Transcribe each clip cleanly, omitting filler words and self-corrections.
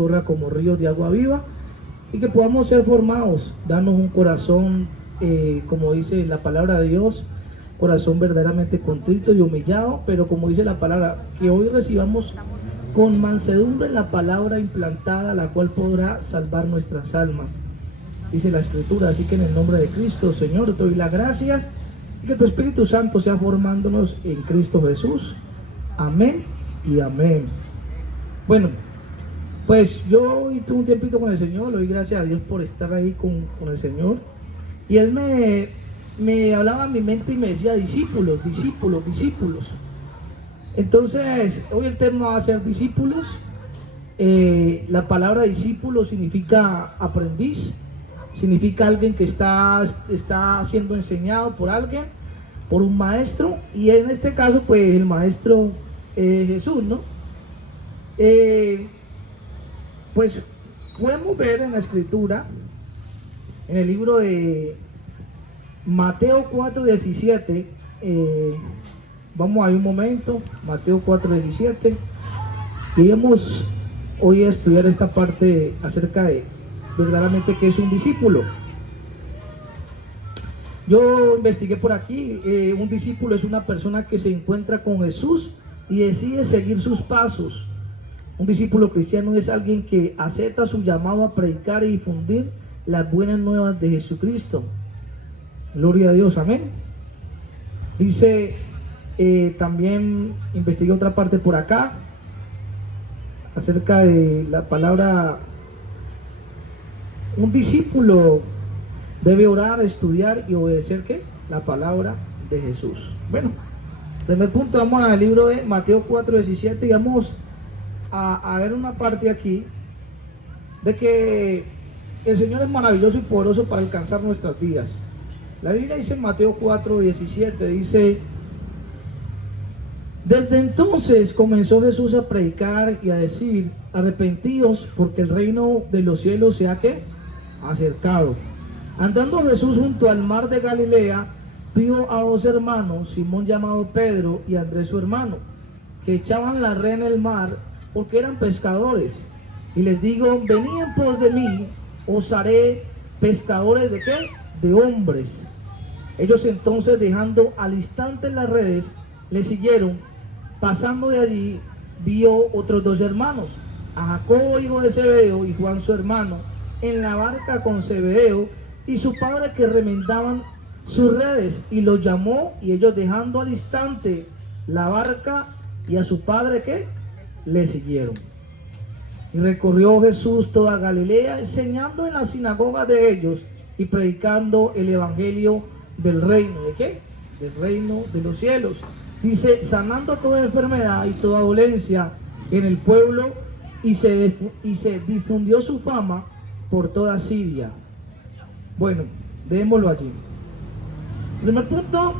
corra como ríos de agua viva y que podamos ser formados, darnos un corazón, como dice la palabra de Dios, corazón verdaderamente contrito y humillado, pero como dice la palabra, que hoy recibamos con mansedumbre la palabra implantada, la cual podrá salvar nuestras almas, dice la Escritura. Así que en el nombre de Cristo, Señor, te doy las gracias y que tu Espíritu Santo sea formándonos en Cristo Jesús. Amén y amén. Bueno, pues yo hoy tuve un tiempito con el Señor, le doy gracias a Dios por estar ahí con el Señor, y Él me hablaba en mi mente y me decía discípulos, discípulos, discípulos. Entonces, hoy el tema va a ser discípulos. La palabra discípulo significa aprendiz, significa alguien que está siendo enseñado por alguien, por un maestro, y en este caso pues el maestro Jesús, ¿no? Pues podemos ver en la Escritura, en el libro de Mateo 4:17, vamos ahí un momento, Mateo 4:17, y vamos hoy a estudiar esta parte acerca de verdaderamente qué es un discípulo. Yo investigué por aquí, un discípulo es una persona que se encuentra con Jesús y decide seguir sus pasos. Un discípulo cristiano es alguien que acepta su llamado a predicar y difundir las buenas nuevas de Jesucristo. Gloria a Dios, amén. Dice, también investigué otra parte por acá, acerca de la palabra. Un discípulo debe orar, estudiar y obedecer, ¿qué? La palabra de Jesús. Bueno, primer punto, vamos al libro de Mateo 4:17 y vamos a ver una parte aquí de que el Señor es maravilloso y poderoso para alcanzar nuestras vidas. La Biblia dice en Mateo 4:17, dice: desde entonces comenzó Jesús a predicar y a decir: arrepentíos, porque el reino de los cielos se ha ¿qué? Acercado. Andando Jesús junto al mar de Galilea, vio a dos hermanos, Simón llamado Pedro y Andrés su hermano, que echaban la red en el mar porque eran pescadores. Y les digo: venid en pos de mí, os haré pescadores de ¿qué? De hombres. Ellos entonces, dejando al instante las redes, le siguieron. Pasando de allí, vio otros dos hermanos, a Jacobo hijo de Zebedeo y Juan su hermano, en la barca con Zebedeo y su padre, que remendaban sus redes, y los llamó, y ellos, dejando al instante la barca y a su padre, ¿qué? Le siguieron. Y recorrió Jesús toda Galilea, enseñando en las sinagogas de ellos y predicando el evangelio del reino, ¿de qué? Del reino de los cielos. Dice, sanando toda enfermedad y toda dolencia en el pueblo, y se difundió su fama por toda Siria. Bueno, dejémoslo allí. Primer punto,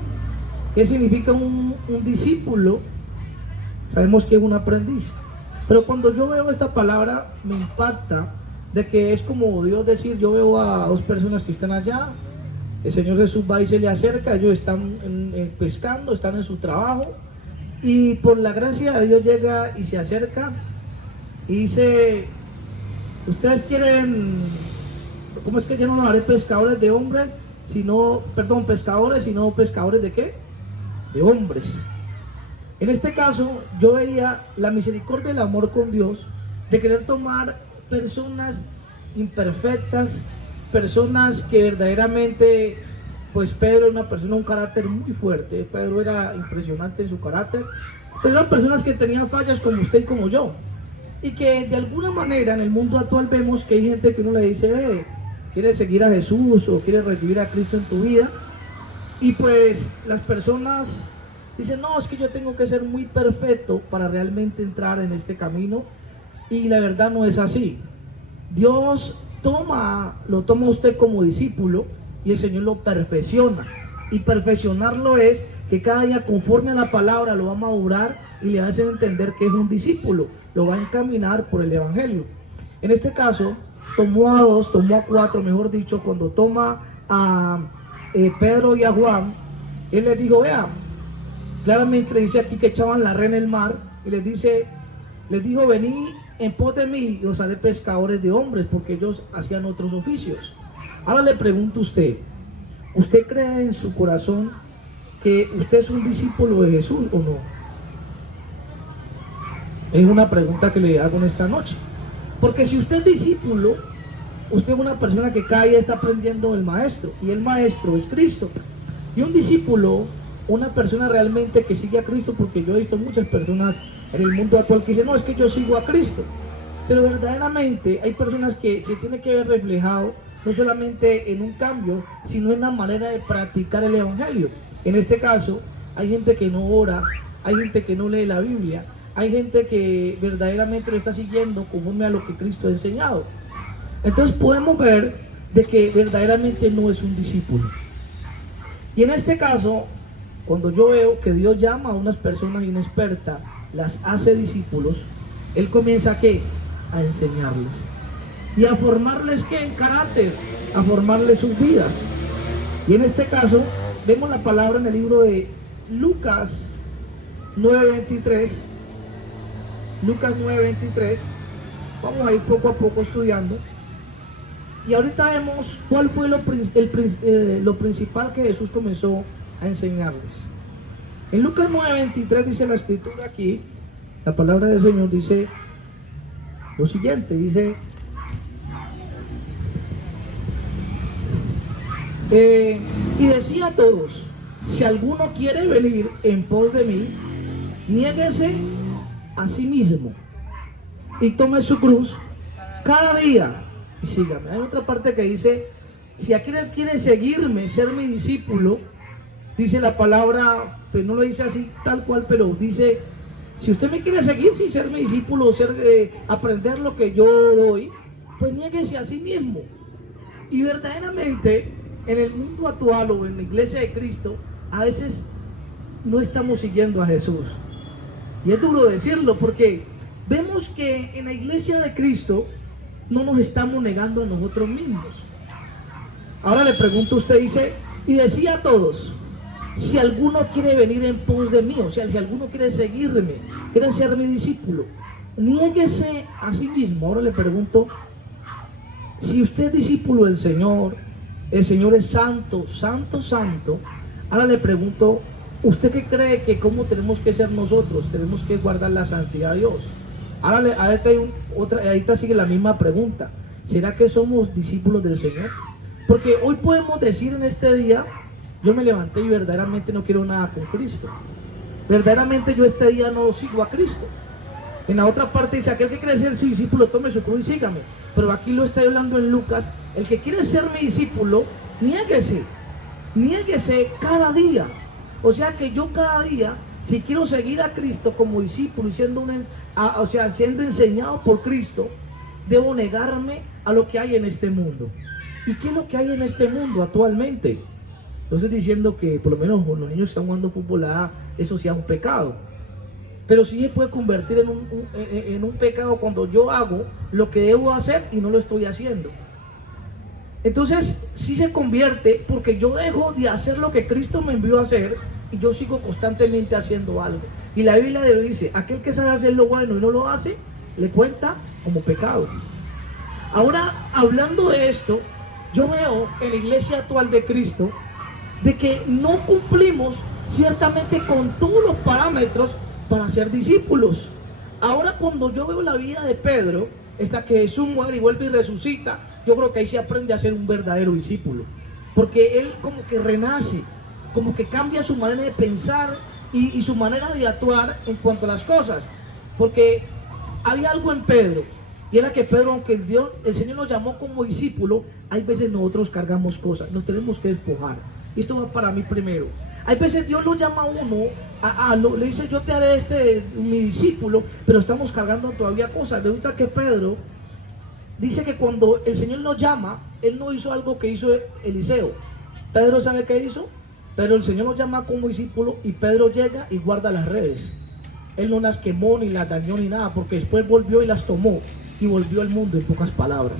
¿qué significa un discípulo? Sabemos que es un aprendiz. Pero cuando yo veo esta palabra, me impacta de que es como Dios decir: yo veo a dos personas que están allá, el Señor Jesús va y se le acerca, ellos están pescando, están en su trabajo, y por la gracia de Dios llega y se acerca y dice: ustedes quieren, ¿cómo es que yo no los haré pescadores de hombres? Pescadores, sino pescadores de ¿qué? De hombres. En este caso, yo veía la misericordia y el amor con Dios de querer tomar personas imperfectas, personas que verdaderamente, pues Pedro era una persona, un carácter muy fuerte. Pedro era impresionante en su carácter, pero eran personas que tenían fallas como usted y como yo, y que de alguna manera en el mundo actual vemos que hay gente que uno le dice: ¿quieres seguir a Jesús o quieres recibir a Cristo en tu vida? Y pues las personas dicen: no, es que yo tengo que ser muy perfecto para realmente entrar en este camino, y la verdad no es así. Dios lo toma usted como discípulo y el Señor lo perfecciona, y perfeccionarlo es que cada día, conforme a la palabra, lo va a madurar y le va a hacer entender que es un discípulo, lo va a encaminar por el evangelio. En este caso tomó a dos, tomó a cuatro, mejor dicho. Cuando toma a Pedro y a Juan, él les dijo: vea, claramente le dice aquí que echaban la red en el mar, y les dijo: venid en pos de mí y os haré pescadores de hombres, porque ellos hacían otros oficios. Ahora le pregunto a usted, ¿usted cree en su corazón que usted es un discípulo de Jesús o no? Es una pregunta que le hago en esta noche. Porque si usted es discípulo, usted es una persona que cada día está aprendiendo del maestro, y el maestro es Cristo. Y un discípulo, una persona realmente que sigue a Cristo, porque yo he visto muchas personas en el mundo actual que dicen, no, es que yo sigo a Cristo. Pero verdaderamente hay personas que se tiene que ver reflejado no solamente en un cambio, sino en la manera de practicar el evangelio. En este caso, hay gente que no ora, hay gente que no lee la Biblia, hay gente que verdaderamente lo está siguiendo conforme a lo que Cristo ha enseñado. Entonces podemos ver de que verdaderamente no es un discípulo. Y en este caso, cuando yo veo que Dios llama a unas personas inexpertas, las hace discípulos, Él comienza ¿a qué? A enseñarles. Y a formarles ¿qué? En carácter, a formarles sus vidas. Y en este caso, vemos la palabra en el libro de Lucas 9:23. Lucas 9:23. Vamos a ir poco a poco estudiando. Y ahorita vemos cuál fue lo principal que Jesús comenzó a enseñarles. En Lucas 9:23 dice la escritura aquí, la palabra del Señor dice lo siguiente, dice y decía a todos, si alguno quiere venir en pos de mí, niéguese a sí mismo y tome su cruz cada día y sígame. Hay otra parte que dice, si aquel quiere seguirme, ser mi discípulo, dice la palabra, pues no lo dice así tal cual, pero dice, si usted me quiere seguir, si ser mi discípulo, aprender lo que yo doy, pues niéguese a sí mismo. Y verdaderamente, en el mundo actual o en la iglesia de Cristo, a veces no estamos siguiendo a Jesús. Y es duro decirlo porque vemos que en la iglesia de Cristo no nos estamos negando a nosotros mismos. Ahora le pregunto a usted, dice, y decía a todos, si alguno quiere venir en pos de mí, o sea, si alguno quiere seguirme, quiere ser mi discípulo, niéguese a sí mismo. Ahora le pregunto, si usted es discípulo del Señor, el Señor es santo, santo, santo. Ahora le pregunto, ¿usted qué cree que cómo tenemos que ser nosotros? Tenemos que guardar la santidad de Dios. Ahorita sigue la misma pregunta. ¿Será que somos discípulos del Señor? Porque hoy podemos decir en este día, yo me levanté y verdaderamente no quiero nada con Cristo. Verdaderamente yo este día no sigo a Cristo. En la otra parte dice, aquel que quiere ser su discípulo, tome su cruz y sígame. Pero aquí lo está hablando en Lucas, el que quiere ser mi discípulo, niéguese cada día. O sea que yo cada día, si quiero seguir a Cristo como discípulo y siendo enseñado por Cristo, debo negarme a lo que hay en este mundo. ¿Y qué es lo que hay en este mundo actualmente? No estoy diciendo que por lo menos los niños están jugando fútbol, eso sea un pecado. Pero sí se puede convertir en un pecado cuando yo hago lo que debo hacer y no lo estoy haciendo. Entonces sí se convierte porque yo dejo de hacer lo que Cristo me envió a hacer y yo sigo constantemente haciendo algo. Y la Biblia dice, aquel que sabe hacer lo bueno y no lo hace, le cuenta como pecado. Ahora, hablando de esto, yo veo en la iglesia actual de Cristo de que no cumplimos ciertamente con todos los parámetros para ser discípulos. Ahora cuando yo veo la vida de Pedro, hasta que Jesús muere y vuelve y resucita, yo creo que ahí se aprende a ser un verdadero discípulo, porque él como que renace, como que cambia su manera de pensar y su manera de actuar en cuanto a las cosas, porque había algo en Pedro, y era que Pedro, aunque el Señor nos llamó como discípulo, hay veces nosotros cargamos cosas, nos tenemos que despojar. Y esto va para mí primero. Hay veces Dios lo llama a uno, le dice, yo te haré mi discípulo, pero estamos cargando todavía cosas. Resulta que Pedro dice que cuando el Señor nos llama, Él no hizo algo que hizo Eliseo. Pedro, ¿sabe qué hizo? Pero el Señor nos llama como discípulo y Pedro llega y guarda las redes. Él no las quemó ni las dañó ni nada, porque después volvió y las tomó y volvió al mundo, en pocas palabras.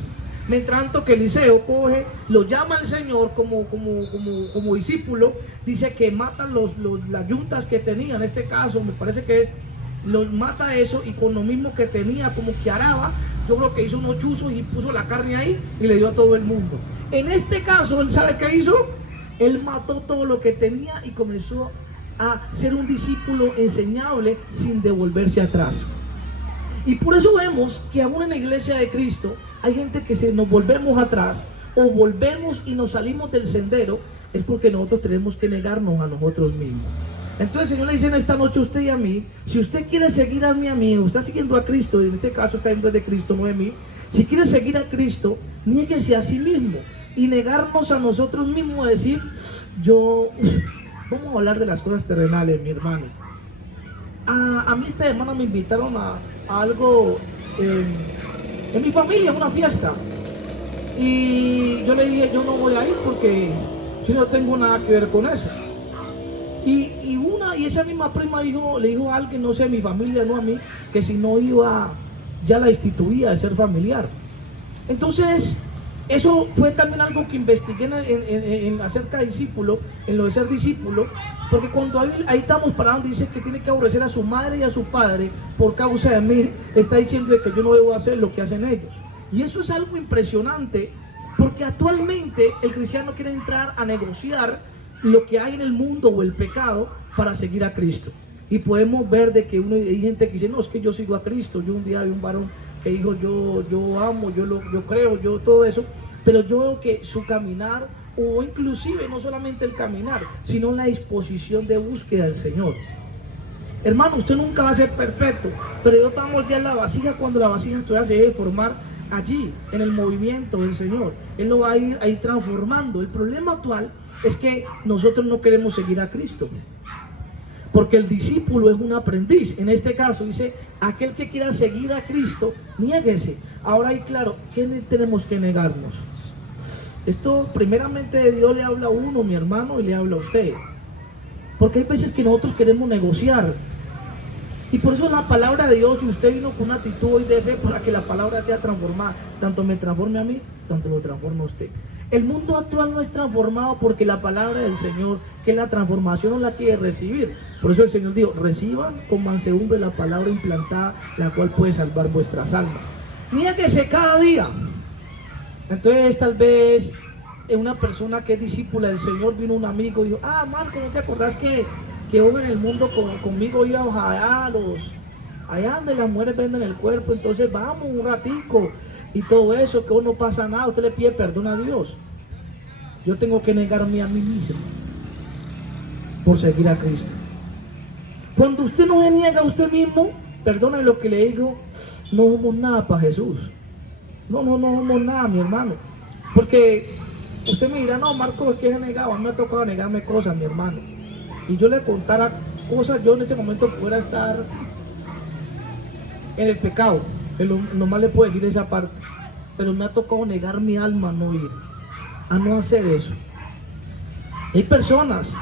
Mientras tanto que Eliseo coge, lo llama al Señor como discípulo, dice que matan las yuntas que tenía, en este caso me parece que es los mata eso y con lo mismo que tenía, como que araba, yo creo que hizo unos chuzos y puso la carne ahí y le dio a todo el mundo. En este caso, ¿él sabe qué hizo? Él mató todo lo que tenía y comenzó a ser un discípulo enseñable sin devolverse atrás. Y por eso vemos que aún en la iglesia de Cristo hay gente que nos volvemos atrás o volvemos y nos salimos del sendero, es porque nosotros tenemos que negarnos a nosotros mismos. Entonces el Señor le dice en esta noche a usted y a mí, si usted quiere seguir a mí, o está siguiendo a Cristo, y en este caso está en vez de Cristo, no de mí, si quiere seguir a Cristo, niéguese a sí mismo y negarnos a nosotros mismos, decir, vamos a hablar de las cosas terrenales, mi hermano. A mí esta semana me invitaron a algo en mi familia, una fiesta. Y yo le dije, yo no voy a ir porque yo no tengo nada que ver con eso. Y esa misma prima le dijo a alguien, no sé, mi familia, no a mí, que si no iba, ya la instituía de ser familiar. Entonces, eso fue también algo que investigué en acerca de discípulo, en lo de ser discípulo, porque cuando ahí estamos parados, dice que tiene que aborrecer a su madre y a su padre por causa de mí, está diciendo que yo no debo hacer lo que hacen ellos. Y eso es algo impresionante, porque actualmente el cristiano quiere entrar a negociar lo que hay en el mundo o el pecado para seguir a Cristo. Y podemos ver de que hay gente que dice, no, es que yo sigo a Cristo. Yo un día vi un varón que dijo, yo amo, yo creo, yo todo eso, pero yo veo que su caminar, o inclusive no solamente el caminar, sino la disposición de búsqueda del Señor. Hermano, usted nunca va a ser perfecto, pero Dios va a moldear la vasija cuando la vasija todavía se debe formar allí, en el movimiento del Señor. Él lo va a ir transformando. El problema actual es que nosotros no queremos seguir a Cristo, porque el discípulo es un aprendiz. En este caso dice, aquel que quiera seguir a Cristo, niéguese. Ahora ahí claro, ¿qué tenemos que negarnos? Esto primeramente de Dios le habla a uno, mi hermano, y le habla a usted, porque hay veces que nosotros queremos negociar. Y por eso la palabra de Dios, si usted vino con una actitud hoy de fe para que la palabra sea transformada, tanto me transforme a mí, tanto lo transforma a usted. El mundo actual no es transformado porque la palabra del Señor, que es la transformación, no la quiere recibir. Por eso el Señor dijo, reciban con mansedumbre la palabra implantada, la cual puede salvar vuestras almas. Niéguese cada día. Entonces tal vez una persona que es discípula del Señor, vino un amigo y dijo, Marco, ¿no te acordás que vos en el mundo conmigo íbamos allá donde las mujeres venden el cuerpo? Entonces vamos un ratico y todo eso, que no pasa nada, usted le pide perdón a Dios. Yo tengo que negarme a mí mismo por seguir a Cristo. Cuando usted no se niega a usted mismo, perdone lo que le digo, no somos nada para Jesús. No somos nada, mi hermano. Porque usted me dirá, no, Marco, es que he negado, a mí me ha tocado negarme cosas, mi hermano. Y yo le contara cosas, yo en ese momento pudiera estar en el pecado, nomás le puedo decir esa parte, pero me ha tocado negar mi alma a no ir, a no hacer eso. Hay personas,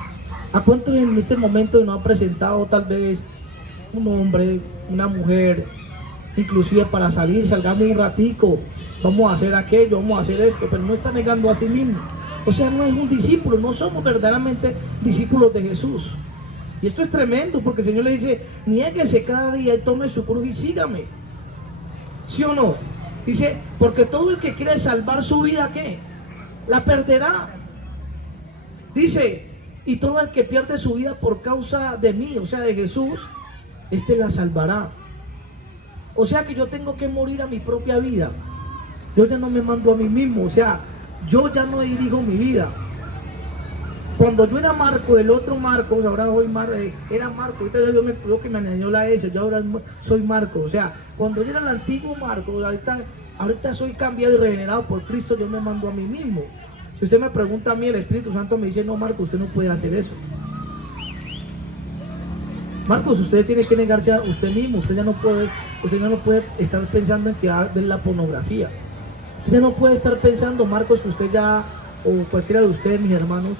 ¿a cuántos en este momento no han presentado tal vez un hombre, una mujer, inclusive para salir, salgamos un ratico, vamos a hacer aquello, vamos a hacer esto, pero no está negando a sí mismo? O sea, no es un discípulo, no somos verdaderamente discípulos de Jesús. Y esto es tremendo, porque el Señor le dice, niéguese cada día y tome su cruz y sígame. ¿Sí o no? Dice, porque todo el que quiere salvar su vida, ¿qué? La perderá. Dice, y todo el que pierde su vida por causa de mí, o sea, de Jesús, la salvará. O sea que yo tengo que morir a mi propia vida. Yo ya no me mando a mí mismo, o sea, yo ya no dirijo mi vida. Cuando yo era Marco, el otro Marcos, ahora hoy era Marco, ahorita yo me creo que me añadió la S, yo ahora soy Marco. O sea, cuando yo era el antiguo Marco, ahorita soy cambiado y regenerado por Cristo, yo me mando a mí mismo. Si usted me pregunta a mí, el Espíritu Santo me dice, no, Marco, usted no puede hacer eso. Marcos, usted tiene que negarse a usted mismo, usted ya no puede estar pensando en que va a ver la pornografía. Usted ya no puede estar pensando, Marcos, que usted ya, o cualquiera de ustedes, mis hermanos,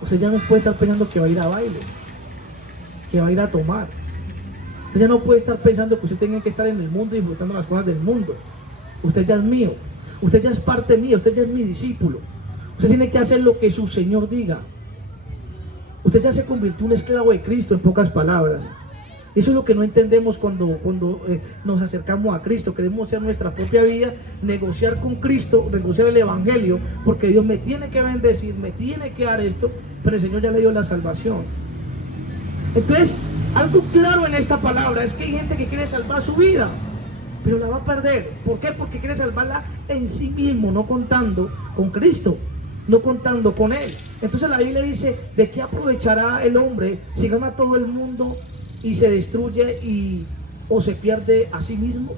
usted ya no puede estar pensando que va a ir a bailes, que va a ir a tomar. Usted ya no puede estar pensando que usted tenga que estar en el mundo disfrutando las cosas del mundo. Usted ya es mío, usted ya es parte mía, usted ya es mi discípulo. Usted tiene que hacer lo que su Señor diga. Usted ya se convirtió en un esclavo de Cristo, en pocas palabras. Eso es lo que no entendemos cuando nos acercamos a Cristo. Queremos hacer nuestra propia vida, negociar con Cristo, negociar el Evangelio, porque Dios me tiene que bendecir, me tiene que dar esto, pero el Señor ya le dio la salvación. Entonces, algo claro en esta palabra es que hay gente que quiere salvar su vida, pero la va a perder. ¿Por qué? Porque quiere salvarla en sí mismo, no contando con Cristo, no contando con Él. Entonces la Biblia dice, ¿de qué aprovechará el hombre si gana todo el mundo y se destruye o se pierde a sí mismo?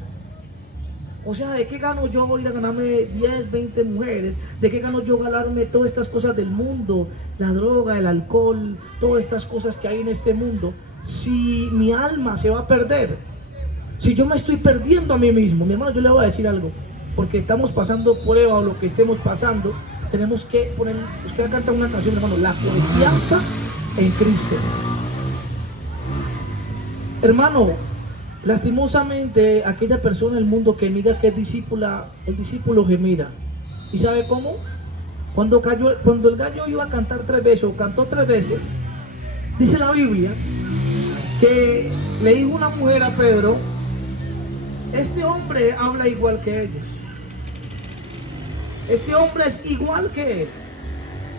O sea, ¿de qué gano yo ir a ganarme 10, 20 mujeres? ¿De qué gano yo ganarme todas estas cosas del mundo? La droga, el alcohol, todas estas cosas que hay en este mundo, si mi alma se va a perder, si yo me estoy perdiendo a mí mismo. Mi hermano, yo le voy a decir algo, porque estamos pasando prueba o lo que estemos pasando, tenemos que poner, usted canta una canción, hermano, la confianza en Cristo. Hermano, lastimosamente aquella persona del mundo que mira que es discípula, el discípulo gemira. ¿Y sabe cómo? Cuando el gallo iba a cantar 3 veces, o cantó 3 veces, dice la Biblia que le dijo una mujer a Pedro, este hombre habla igual que ellos. Este hombre es igual que él.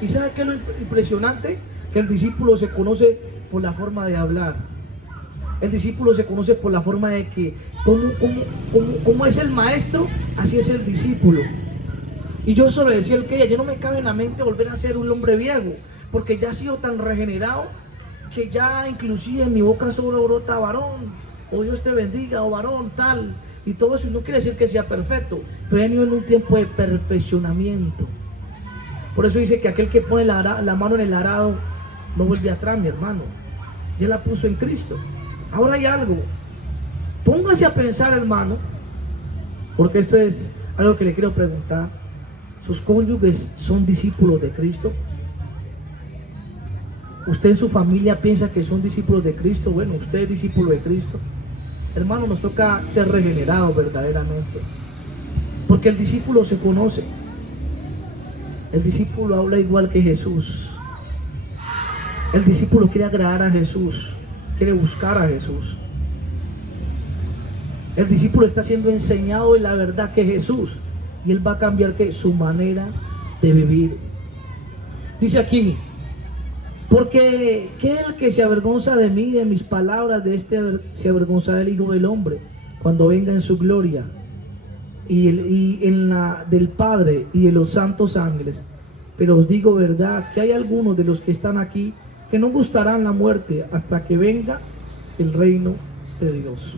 ¿Y sabe qué es lo impresionante? Que el discípulo se conoce por la forma de hablar. El discípulo se conoce por la forma de que, como es el maestro, así es el discípulo. Y yo solo decía el que ya no me cabe en la mente volver a ser un hombre viejo, porque ya he sido tan regenerado que ya inclusive en mi boca solo brota varón, o Dios te bendiga, o varón, tal, y todo eso. Y no quiere decir que sea perfecto, pero he venido en un tiempo de perfeccionamiento. Por eso dice que aquel que pone la mano en el arado no vuelve atrás, mi hermano. Ya la puso en Cristo. Ahora hay algo, póngase a pensar, hermano, porque esto es algo que le quiero preguntar. ¿Sus cónyuges son discípulos de Cristo? ¿Usted en su familia piensa que son discípulos de Cristo? Bueno, usted es discípulo de Cristo. Hermano, nos toca ser regenerados verdaderamente, porque el discípulo se conoce. El discípulo habla igual que Jesús. El discípulo quiere agradar a Jesús, quiere buscar a Jesús. El discípulo está siendo enseñado en la verdad que Jesús, y él va a cambiar ¿qué? Su manera de vivir. Dice aquí, porque ¿qué es el que se avergonza de mí, de mis palabras, de se avergonza del Hijo del Hombre, cuando venga en su gloria, y en la del Padre y de los santos ángeles? Pero os digo verdad, que hay algunos de los que están aquí que no gustarán la muerte hasta que venga el reino de Dios.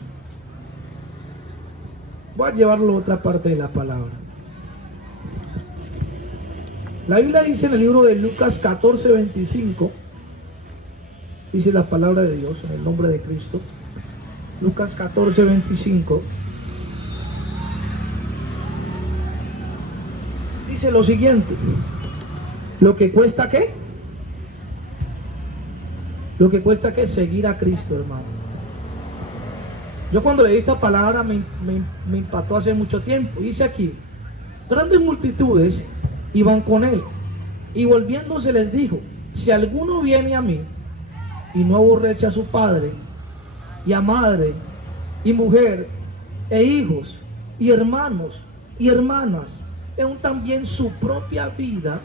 Voy a llevarlo a otra parte de la palabra. La Biblia dice en el libro de Lucas 14:25, dice la palabra de Dios en el nombre de Cristo. Lucas 14:25 dice lo siguiente: lo que cuesta ¿qué? Lo que cuesta ¿qué? Seguir a Cristo, hermano. Yo cuando leí esta palabra me impactó hace mucho tiempo. Dice aquí, grandes multitudes iban con él, y volviéndose les dijo, si alguno viene a mí y no aborrece a su padre y a madre y mujer e hijos y hermanos y hermanas, y aún también su propia vida,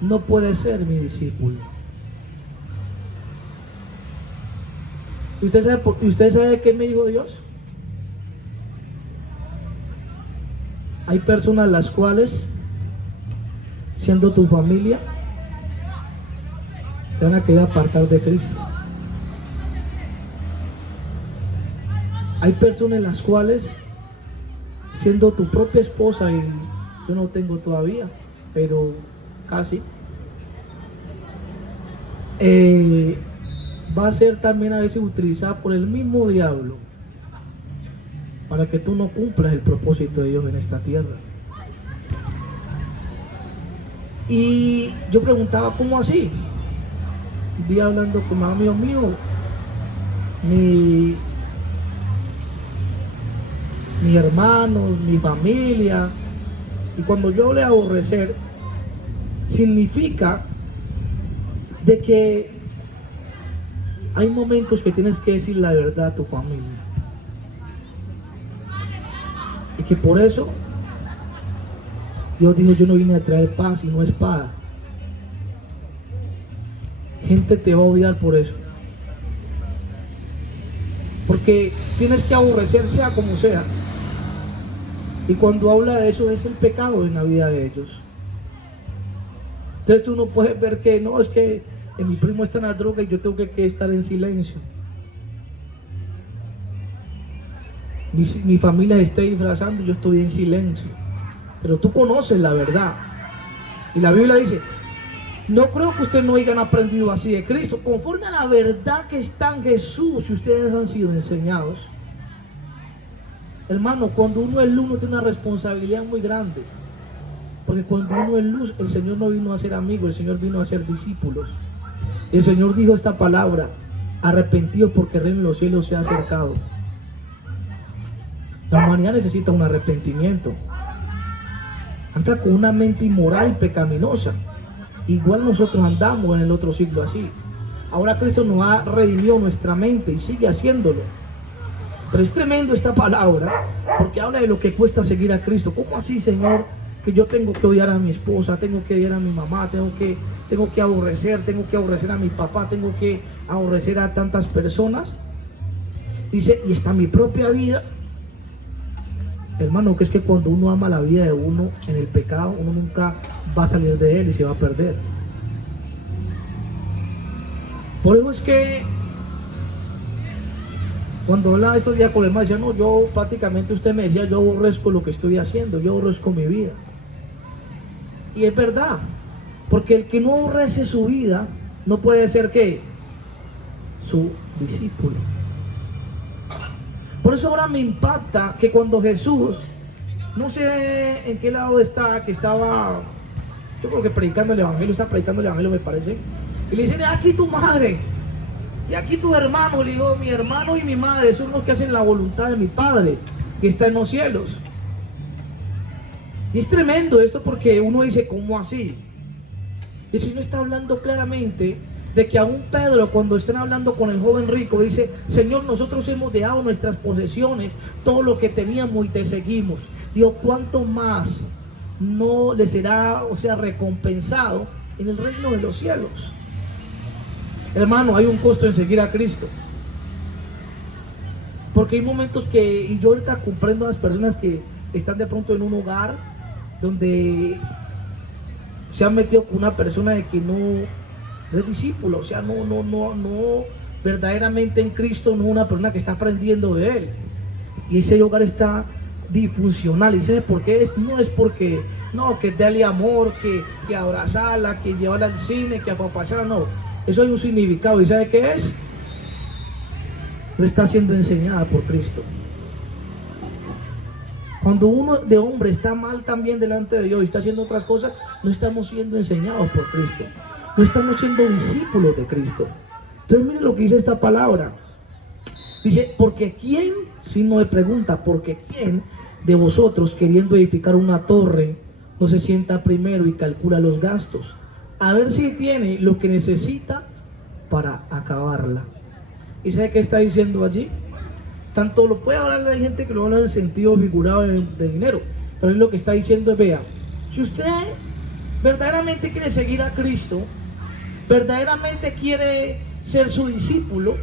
no puede ser mi discípulo. ¿Y usted sabe qué me dijo Dios? Hay personas las cuales, siendo tu familia, te van a querer apartar de Cristo. Hay personas las cuales, siendo tu propia esposa, y yo no tengo todavía, pero casi, va a ser también a veces utilizada por el mismo diablo para que tú no cumplas el propósito de Dios en esta tierra. Y yo preguntaba, ¿cómo así? Vi hablando con un amigo mío, mis hermanos, mi familia, y cuando yo hablé de aborrecer, significa de que hay momentos que tienes que decir la verdad a tu familia. Y que por eso Dios dijo, yo no vine a traer paz y no espada. Gente te va a odiar por eso. Porque tienes que aborrecer sea como sea. Y cuando habla de eso es el pecado en la vida de ellos. Entonces tú no puedes ver que no, es que mi primo está en la droga y yo tengo que estar en silencio. Mi familia está disfrazando y yo estoy en silencio. Pero tú conoces la verdad. Y la Biblia dice, no creo que ustedes no hayan aprendido así de Cristo. Conforme a la verdad que está en Jesús, si ustedes han sido enseñados. Hermano, cuando uno es luz, uno tiene una responsabilidad muy grande. Porque cuando uno es luz, el Señor no vino a ser amigo, el Señor vino a ser discípulos. El Señor dijo esta palabra, arrepentidos porque el reino de los cielos se ha acercado. La humanidad necesita un arrepentimiento. Anda con una mente inmoral y pecaminosa. Igual nosotros andamos en el otro siglo así. Ahora Cristo nos ha redimido nuestra mente y sigue haciéndolo. Pero es tremendo esta palabra, porque habla de lo que cuesta seguir a Cristo. ¿Cómo así, Señor? Que yo tengo que odiar a mi esposa, tengo que odiar a mi mamá, tengo que aborrecer a mi papá, tengo que aborrecer a tantas personas. Dice, y está mi propia vida. Hermano, que es que cuando uno ama la vida de uno en el pecado, uno nunca va a salir de él y se va a perder. Por eso es que cuando hablaba de esos días con el hermano, decía, no, yo prácticamente, usted me decía, yo aborrezco lo que estoy haciendo, yo aborrezco mi vida. Y es verdad, porque el que no aborrece su vida, no puede ser, ¿qué? Su discípulo. Por eso ahora me impacta que cuando Jesús, no sé en qué lado está, que estaba, yo creo que predicando el Evangelio, está predicando el Evangelio me parece, y le dicen, aquí tu madre, y aquí tu hermano. Le digo, mi hermano y mi madre son los que hacen la voluntad de mi Padre, que está en los cielos. Y es tremendo esto porque uno dice, ¿cómo así? Y si no está hablando claramente de que aún Pedro, cuando están hablando con el joven rico, dice, Señor, nosotros hemos dejado nuestras posesiones, todo lo que teníamos y te seguimos. Dios, ¿cuánto más no le será, recompensado en el reino de los cielos? Hermano, hay un costo en seguir a Cristo. Porque hay momentos que, y yo ahorita comprendo a las personas que están de pronto en un hogar donde se han metido con una persona de que no es discípulo, no verdaderamente en Cristo, no una persona que está aprendiendo de Él. Y ese hogar está disfuncional. ¿Y sabe por qué? No es porque, no, que darle amor, que abrazarla, que llevarla al cine, que apapacharla, no. Eso hay un significado. ¿Y sabe qué es? No está siendo enseñada por Cristo. Cuando uno de hombre está mal también delante de Dios y está haciendo otras cosas, no estamos siendo enseñados por Cristo. No estamos siendo discípulos de Cristo. Entonces miren lo que dice esta palabra. Dice, porque quién, si no me pregunta, porque quién de vosotros queriendo edificar una torre no se sienta primero y calcula los gastos, a ver si tiene lo que necesita para acabarla. ¿Y sabe qué está diciendo allí? Tanto lo puede hablar, hay gente que lo habla en el sentido figurado de dinero, pero es lo que está diciendo es, vea, si usted verdaderamente quiere seguir a Cristo, verdaderamente quiere ser su discípulo,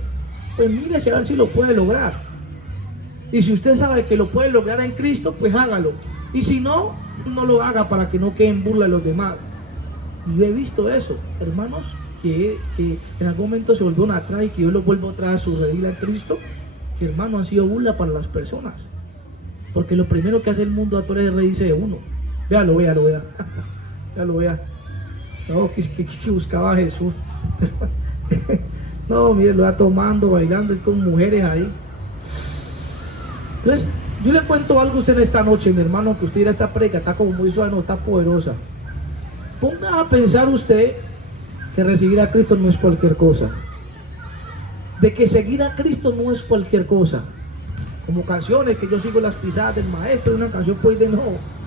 pues mírese a ver si lo puede lograr. Y si usted sabe que lo puede lograr en Cristo, pues hágalo. Y si no, no lo haga para que no quede en burla de los demás. Y yo he visto eso, hermanos, que en algún momento se volvieron atrás y que yo los vuelvo atrás a su redil a Cristo, que hermano han sido burla para las personas. Porque lo primero que hace el mundo a es reírse de uno. Véalo. Véalo. No, que buscaba a Jesús. No, mire, lo va tomando, bailando, es con mujeres ahí. Entonces, yo le cuento algo a usted en esta noche, mi hermano, que usted dirá, esta predica está como muy suave, no, está poderosa. Ponga a pensar usted que recibir a Cristo no es cualquier cosa. De que seguir a Cristo no es cualquier cosa. Como canciones que yo sigo las pisadas del maestro, una canción pues de no,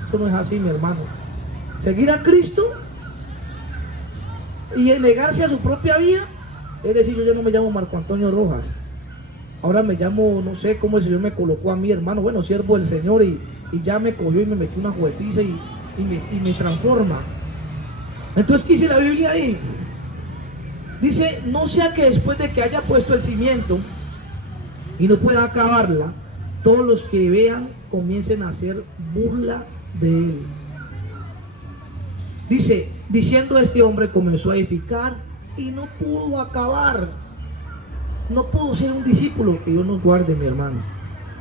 eso no es así, mi hermano. Seguir a Cristo y negarse a su propia vida Es decir, yo ya no me llamo Marco Antonio Rojas. Ahora me llamo, no sé cómo el Señor me colocó a mí, hermano. Bueno, siervo del Señor, y ya me cogió y me metió una juguetiza y me transforma. Entonces, ¿qué dice la Biblia ahí? Dice, no sea que después de que haya puesto el cimiento y no pueda acabarla, todos los que vean comiencen a hacer burla de él. Dice, diciendo este hombre comenzó a edificar y no pudo acabar. No pudo ser un discípulo. Que Dios nos guarde, mi hermano.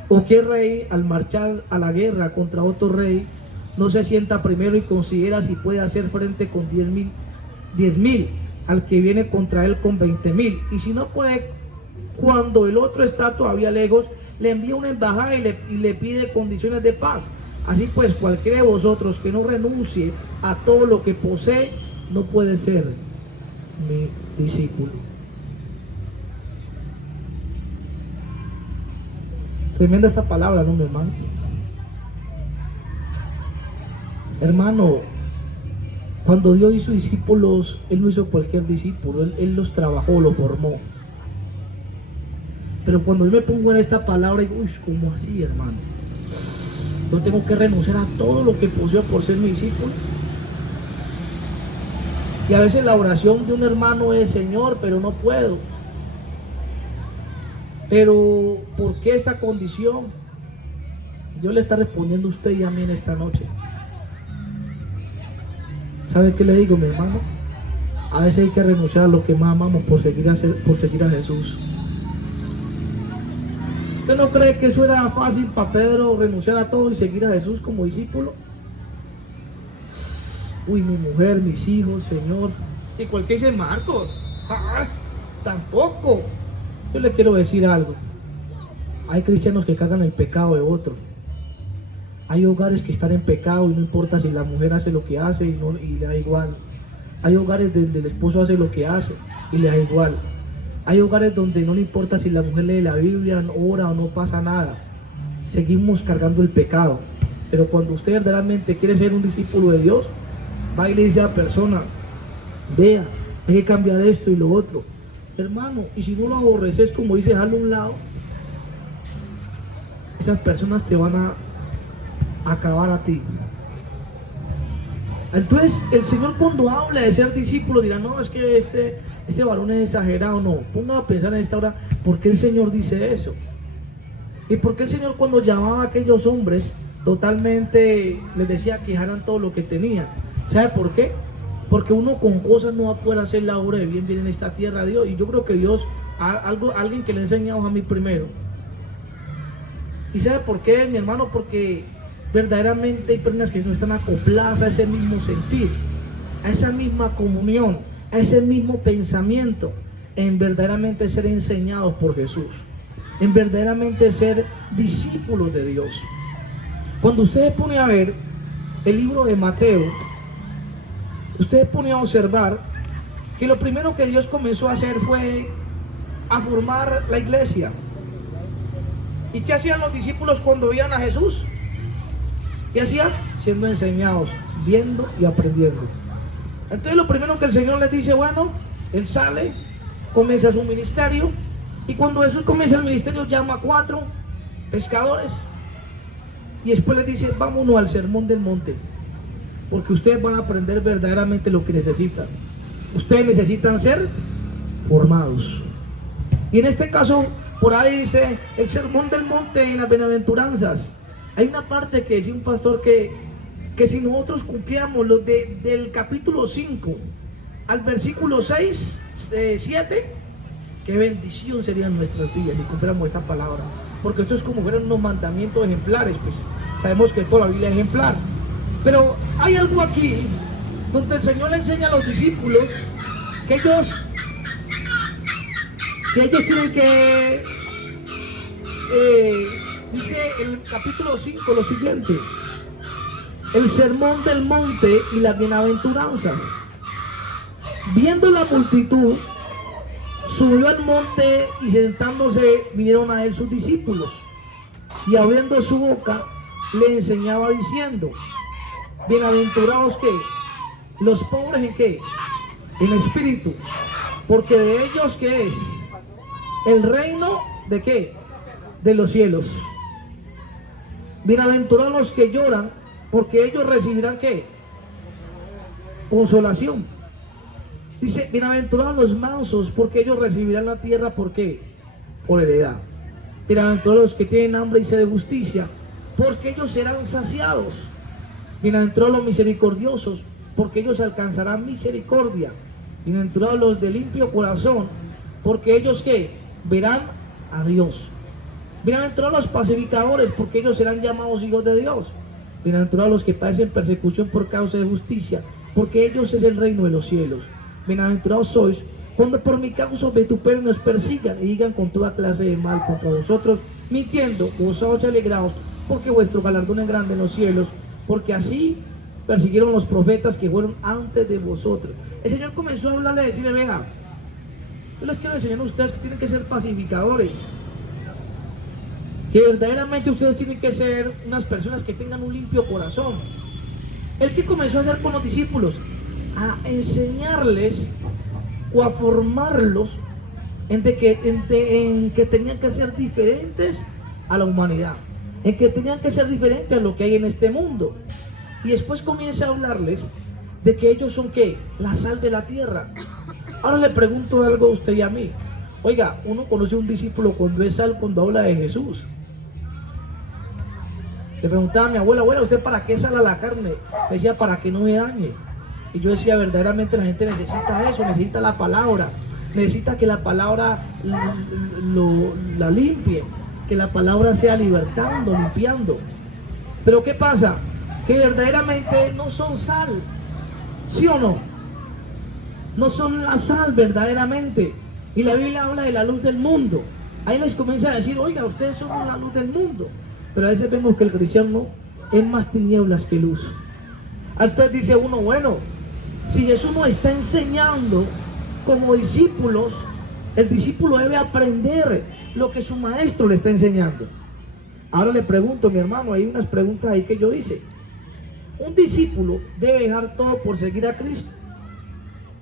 O qué rey al marchar a la guerra contra otro rey no se sienta primero y considera si puede hacer frente con 10.000 al que viene contra él con 20.000, y si no puede, cuando el otro está todavía lejos, le envía una embajada y le pide condiciones de paz. Así pues, cualquiera de vosotros que no renuncie a todo lo que posee no puede ser mi discípulo. Tremenda esta palabra, ¿no, mi hermano? Hermano, cuando Dios hizo discípulos, Él no hizo cualquier discípulo, Él los trabajó, los formó. Pero cuando yo me pongo en esta palabra, digo, uy, ¿cómo así, hermano? Yo tengo que renunciar a todo lo que poseo por ser mi discípulo. Y a veces la oración de un hermano es, Señor, pero no puedo. Pero, ¿por qué esta condición? Dios le está respondiendo a usted y a mí en esta noche. ¿Sabe qué le digo, mi hermano? A veces hay que renunciar a lo que más amamos por seguir a Jesús. ¿Usted no cree que eso era fácil para Pedro, renunciar a todo y seguir a Jesús como discípulo? Uy, mi mujer, mis hijos, Señor. ¿Y cuál que dice Marcos? Tampoco. Yo le quiero decir algo. Hay cristianos que cagan el pecado de otro. Hay hogares que están en pecado y no importa si la mujer hace lo que hace y le da igual. Hay hogares donde el esposo hace lo que hace y le da igual. Hay hogares donde no le importa si la mujer lee la Biblia, ora o no pasa nada. Seguimos cargando el pecado. Pero cuando usted verdaderamente quiere ser un discípulo de Dios, va y le dice a la persona, vea, hay que cambiar esto y lo otro. Hermano, y si no lo aborreces, como dice, dejarlo a un lado, esas personas te van a acabar a ti. Entonces el Señor, cuando habla de ser discípulo, dirá, no, es que este varón es exagerado. No, ponga a pensar en esta hora, ¿por qué el Señor dice eso? Y por qué el Señor, cuando llamaba a aquellos hombres, totalmente les decía que dejaran todo lo que tenían? ¿Sabe por qué? Porque uno con cosas no va a poder hacer la obra de bien en esta tierra, Dios. Y yo creo que Dios, alguien que le ha enseñado a mí primero. ¿Y sabe por qué, mi hermano? Porque verdaderamente hay personas que no están acopladas a ese mismo sentir, a esa misma comunión, a ese mismo pensamiento, en verdaderamente ser enseñados por Jesús, en verdaderamente ser discípulos de Dios. Cuando ustedes ponen a ver el libro de Mateo, ustedes ponen a observar que lo primero que Dios comenzó a hacer fue a formar la iglesia. ¿Y qué hacían los discípulos cuando veían a Jesús? ¿Qué hacían? Siendo enseñados, viendo y aprendiendo. Entonces lo primero que el Señor les dice, bueno, Él sale, comienza su ministerio, y cuando Jesús comienza el ministerio llama a 4 pescadores, y después les dice, vámonos al sermón del monte, porque ustedes van a aprender verdaderamente lo que necesitan. Ustedes necesitan ser formados. Y en este caso, por ahí dice el sermón del monte y las bienaventuranzas. Hay una parte que decía un pastor que si nosotros cumpliéramos los del capítulo 5 al versículo 6, 7, qué bendición serían nuestras vidas si cumpliéramos esta palabra. Porque esto es como fueran unos mandamientos ejemplares, pues sabemos que toda la Biblia es ejemplar. Pero hay algo aquí donde el Señor le enseña a los discípulos que ellos tienen que, dice el capítulo 5 lo siguiente: el sermón del monte y las bienaventuranzas. Viendo la multitud, subió al monte y sentándose vinieron a él sus discípulos, y abriendo su boca le enseñaba diciendo: bienaventurados que los pobres en qué, en espíritu, porque de ellos, ¿qué es? El reino, ¿de qué? De los cielos. Bienaventurados los que lloran, porque ellos recibirán, ¿qué? Consolación. Dice, bienaventurados los mansos, porque ellos recibirán la tierra, ¿por qué? Por heredad. Bienaventurados los que tienen hambre y sed de justicia, porque ellos serán saciados. Bienaventurados los misericordiosos, porque ellos alcanzarán misericordia. Bienaventurados los de limpio corazón, porque ellos, ¿qué? Verán a Dios. Bienaventurados los pacificadores, porque ellos serán llamados hijos de Dios. Bienaventurados los que padecen persecución por causa de justicia, porque ellos es el reino de los cielos. Bienaventurados sois cuando por mi causa os vituperen y nos persigan y digan con toda clase de mal contra vosotros, mintiendo, gozaos y alegraos, porque vuestro galardón es grande en los cielos, porque así persiguieron los profetas que fueron antes de vosotros. El Señor comenzó a hablarle y decirle, vea, yo les quiero enseñar a ustedes que tienen que ser pacificadores, que verdaderamente ustedes tienen que ser unas personas que tengan un limpio corazón. ¿El que comenzó a hacer con los discípulos? A enseñarles o a formarlos en que tenían que ser diferentes a la humanidad, en que tenían que ser diferentes a lo que hay en este mundo. Y después comienza a hablarles de que ellos son, ¿qué? La sal de la tierra. Ahora le pregunto algo a usted y a mí. Oiga, uno conoce a un discípulo cuando es sal, cuando habla de Jesús. Le preguntaba a mi abuela, ¿usted para qué sal a la carne? Me decía, para que no me dañe. Y yo decía, verdaderamente la gente necesita eso, necesita la palabra, necesita que la palabra la limpie, que la palabra sea libertando, limpiando. Pero ¿qué pasa? Que verdaderamente no son sal, ¿sí o no? No son la sal verdaderamente. Y la Biblia habla de la luz del mundo. Ahí les comienza a decir, oiga, ustedes son la luz del mundo. Pero a veces vemos que el cristiano es más tinieblas que luz. Antes dice uno, bueno, si Jesús nos está enseñando como discípulos, el discípulo debe aprender lo que su maestro le está enseñando. Ahora le pregunto, mi hermano, hay unas preguntas ahí que yo hice. ¿Un discípulo debe dejar todo por seguir a Cristo?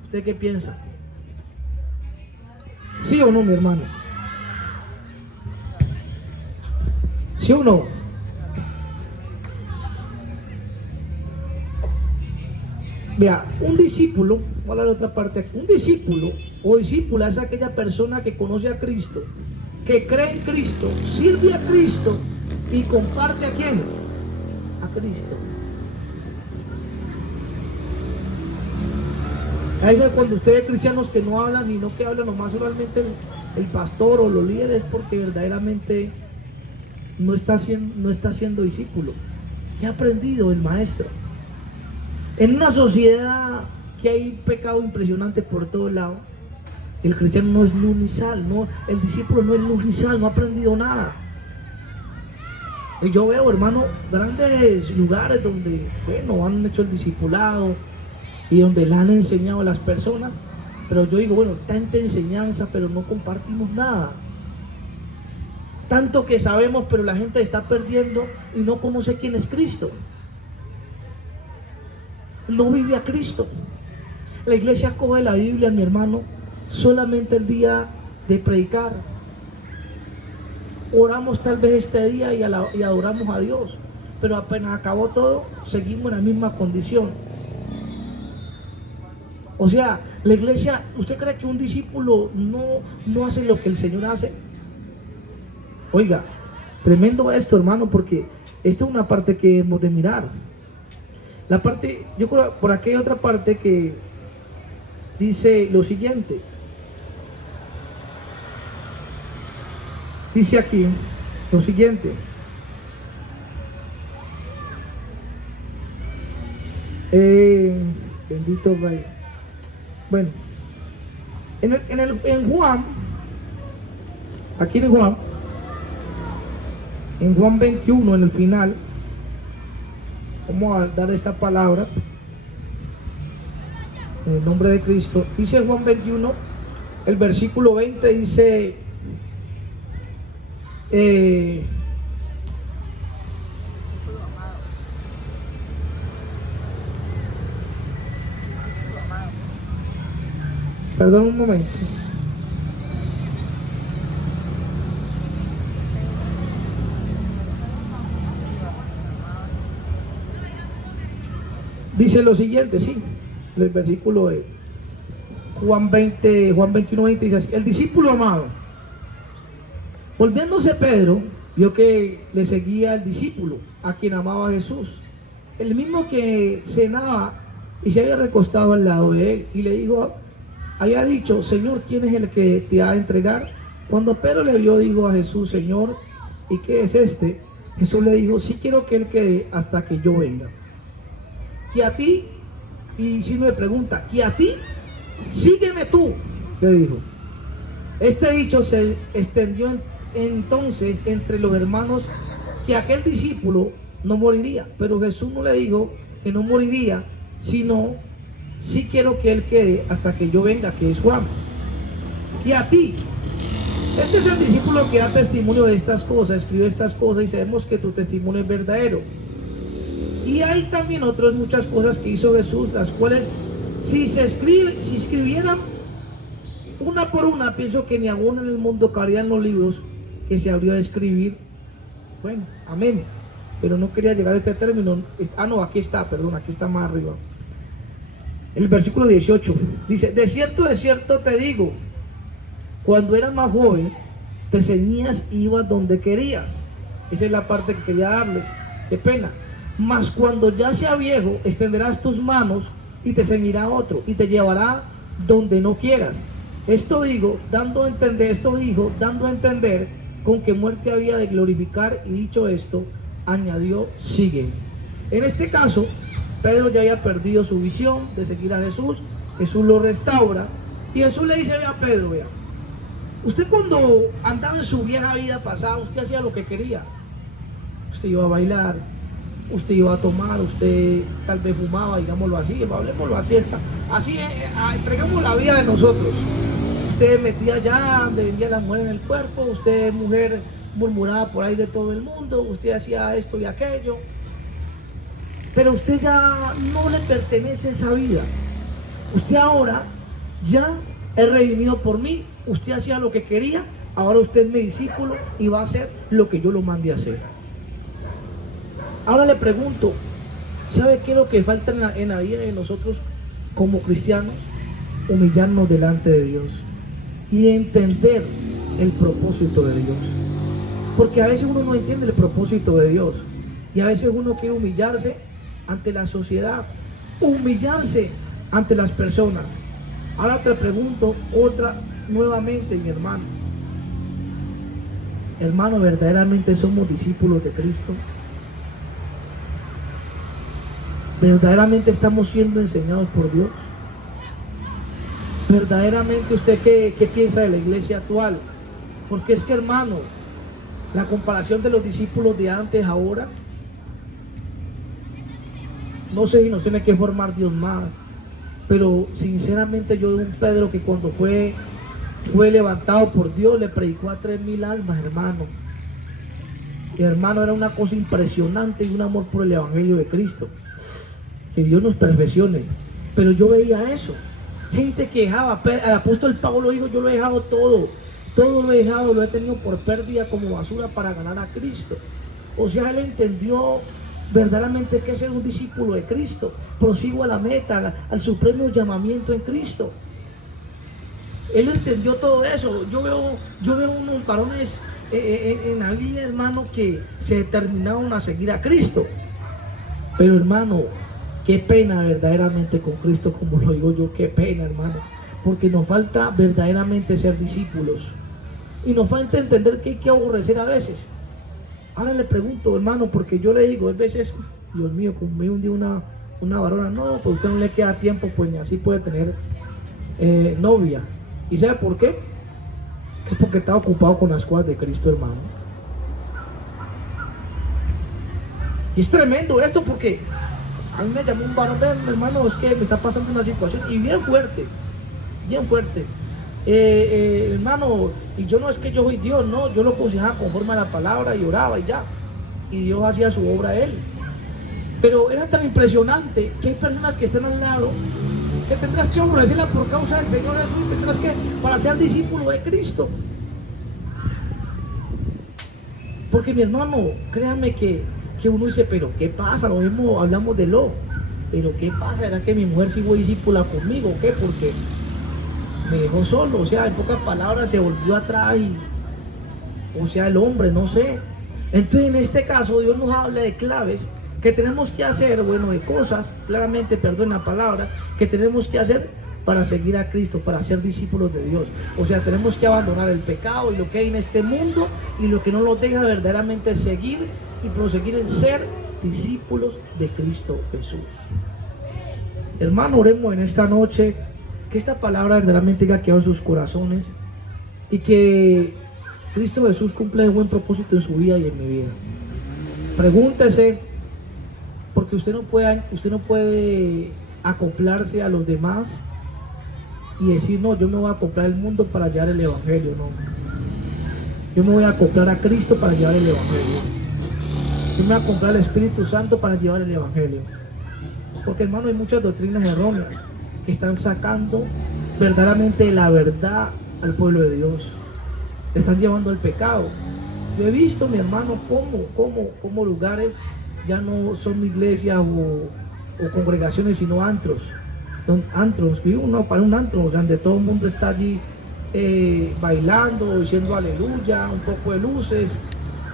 ¿Usted qué piensa? ¿Sí o no, mi hermano? ¿Sí o no? Vea, un discípulo, voy a hablar de otra parte aquí. Un discípulo o discípula es aquella persona que conoce a Cristo, que cree en Cristo, sirve a Cristo y comparte a quién, a Cristo. A veces cuando usted ve cristianos que no hablan y no que hablan nomás solamente el pastor o los líderes, porque verdaderamente no está siendo discípulo. ¿Qué ha aprendido el maestro? En una sociedad que hay pecado impresionante por todos lados, el cristiano no es luz ni sal, no, el discípulo no es luz ni sal, no ha aprendido nada. Y yo veo, hermano, grandes lugares donde, bueno, han hecho el discipulado y donde le han enseñado a las personas, pero yo digo, bueno, tanta enseñanza, pero no compartimos nada. Tanto que sabemos, pero la gente está perdiendo y no conoce quién es Cristo. No vive a Cristo. La iglesia coge la Biblia, mi hermano, solamente el día de predicar. Oramos tal vez este día y adoramos a Dios, pero apenas acabó todo, seguimos en la misma condición. O sea, la iglesia, ¿usted cree que un discípulo no hace lo que el Señor hace? Oiga, tremendo esto, hermano, porque esto es una parte que hemos de mirar. La parte, yo creo, por aquí hay otra parte que dice lo siguiente. Dice aquí lo siguiente. Bendito Rey. Bueno, en Juan, aquí en Juan 21, en el final, vamos a dar esta palabra en el nombre de Cristo. Dice Juan 21, el versículo 20, dice Perdón un momento. Dice lo siguiente, sí, el versículo de Juan 20, Juan 21, 20 dice así: el discípulo amado, volviéndose Pedro, vio que le seguía el discípulo, a quien amaba a Jesús, el mismo que cenaba y se había recostado al lado de él, y le dijo, había dicho, Señor, ¿quién es el que te ha de entregar? Cuando Pedro le vio, dijo a Jesús, Señor, ¿y qué es este? Jesús le dijo, sí quiero que él quede hasta que yo venga. Y a ti, y si me pregunta, y a ti, sígueme tú, le dijo. Este dicho se extendió entonces entre los hermanos que aquel discípulo no moriría, pero Jesús no le dijo que no moriría, sino sí quiero que él quede hasta que yo venga, que es Juan. Y a ti, este es el discípulo que da testimonio de estas cosas, escribió estas cosas y sabemos que tu testimonio es verdadero. Y hay también otras muchas cosas que hizo Jesús, las cuales si escribieran una por una, pienso que ni aún en el mundo cabrían los libros que se habría de escribir. Bueno, amén. Pero no quería llegar a este término. No, aquí está, perdón, aquí está más arriba. El versículo 18 dice, de cierto te digo, cuando eras más joven, te ceñías y ibas donde querías. Esa es la parte que quería darles. Qué pena. Mas cuando ya sea viejo, extenderás tus manos y te ceñirá otro y te llevará donde no quieras. Esto dijo, dando a entender con qué muerte había de glorificar, y dicho esto, añadió, sigue. En este caso, Pedro ya había perdido su visión de seguir a Jesús. Jesús lo restaura y Jesús le dice, vea Pedro, vea, usted cuando andaba en su vieja vida pasada, usted hacía lo que quería. Usted iba a bailar, usted iba a tomar, usted tal vez fumaba, digámoslo así, hablemoslo así, entregamos la vida de nosotros. Usted metía ya, le vendía la mujer en el cuerpo, usted mujer murmuraba por ahí de todo el mundo, usted hacía esto y aquello, pero usted ya no le pertenece esa vida. Usted ahora ya es redimido por mí, usted hacía lo que quería, ahora usted es mi discípulo y va a hacer lo que yo lo mande a hacer. Ahora le pregunto, ¿sabe qué es lo que falta en la vida de nosotros como cristianos? Humillarnos delante de Dios y entender el propósito de Dios. Porque a veces uno no entiende el propósito de Dios y a veces uno quiere humillarse ante la sociedad, humillarse ante las personas. Ahora te pregunto nuevamente, mi hermano. Hermano, ¿verdaderamente somos discípulos de Cristo? ¿Verdaderamente estamos siendo enseñados por Dios? ¿Verdaderamente usted qué piensa de la iglesia actual? Porque es que, hermano, la comparación de los discípulos de antes ahora, no sé si nos tiene que formar Dios más, pero sinceramente yo veo un Pedro que cuando fue levantado por Dios le predicó a 3.000 almas, hermano. Y hermano, era una cosa impresionante y un amor por el evangelio de Cristo. Que Dios nos perfeccione. Pero yo veía eso, gente que dejaba, al apóstol Pablo dijo, yo lo he dejado todo lo he dejado, lo he tenido por pérdida como basura para ganar a Cristo. O sea, él entendió verdaderamente que es ser un discípulo de Cristo. Prosigo a la meta, al supremo llamamiento en Cristo. Él entendió todo eso. Yo veo unos varones en la vida, hermano, que se determinaron a seguir a Cristo. Pero, hermano, qué pena verdaderamente con Cristo, como lo digo yo, qué pena, hermano, porque nos falta verdaderamente ser discípulos y nos falta entender que hay que aborrecer a veces. Ahora le pregunto, hermano, porque yo le digo, a veces, Dios mío, conmigo un día una varona, no, pues usted no le queda tiempo, pues ni así puede tener novia. ¿Y sabe por qué? Es porque está ocupado con las cosas de Cristo, hermano. Y es tremendo esto, porque a mí me llamó un varón, hermano, es que me está pasando una situación y bien fuerte, hermano, y yo no es que yo soy Dios, no, yo lo aconsejaba conforme a la palabra y oraba y ya, y Dios hacía su obra a él. Pero era tan impresionante que hay personas que están al lado que tendrás que obedecerla por causa del Señor Jesús, tendrás que, para ser discípulo de Cristo. Porque mi hermano, créame que uno dice, pero ¿qué pasa? Lo mismo hablamos de lo, pero ¿qué pasa? ¿Será que mi mujer sí fue discípula conmigo o qué? Porque me dejó solo, o sea, en pocas palabras se volvió atrás y, o sea, el hombre, no sé. Entonces en este caso Dios nos habla de claves que tenemos que hacer, bueno, de cosas, claramente, perdón la palabra, que tenemos que hacer para seguir a Cristo, para ser discípulos de Dios. O sea, tenemos que abandonar el pecado y lo que hay en este mundo y lo que no nos deja verdaderamente seguir y proseguir en ser discípulos de Cristo Jesús. Hermano, oremos en esta noche, que esta palabra verdaderamente haya quedado en sus corazones y que Cristo Jesús cumpla de buen propósito en su vida y en mi vida. Pregúntese, porque usted no puede acoplarse a los demás y decir, no, yo me voy a acoplar el mundo para llevar el evangelio. No, yo me voy a acoplar a Cristo para llevar el evangelio. Yo me voy a acoplar al Espíritu Santo para llevar el evangelio. Porque, hermano, hay muchas doctrinas erróneas que están sacando verdaderamente la verdad al pueblo de Dios. Le están llevando al pecado. Yo he visto, mi hermano, cómo lugares ya no son iglesias o congregaciones, sino antros. Son antros, uno para un antro donde todo el mundo está allí bailando, diciendo aleluya, un poco de luces,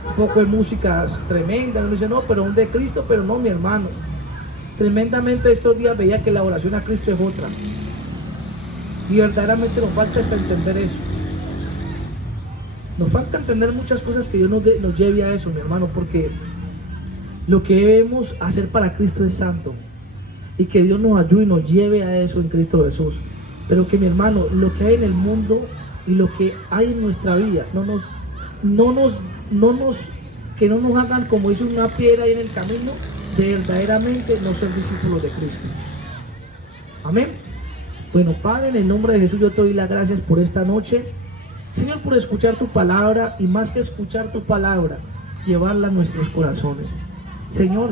un poco de músicas tremendas. Uno dice, no, pero un de Cristo, pero no, mi hermano. Tremendamente estos días veía que la oración a Cristo es otra. Y verdaderamente nos falta hasta entender eso. Nos falta entender muchas cosas que Dios nos lleve a eso, mi hermano, porque lo que debemos hacer para Cristo es santo. Y que Dios nos ayude y nos lleve a eso en Cristo Jesús. Pero que, mi hermano, lo que hay en el mundo y lo que hay en nuestra vida, que no nos hagan, como dice, una piedra ahí en el camino, de verdaderamente no ser discípulos de Cristo. Amén. Bueno, Padre, en el nombre de Jesús yo te doy las gracias por esta noche, Señor, por escuchar tu palabra y más que escuchar tu palabra, llevarla a nuestros corazones. Señor,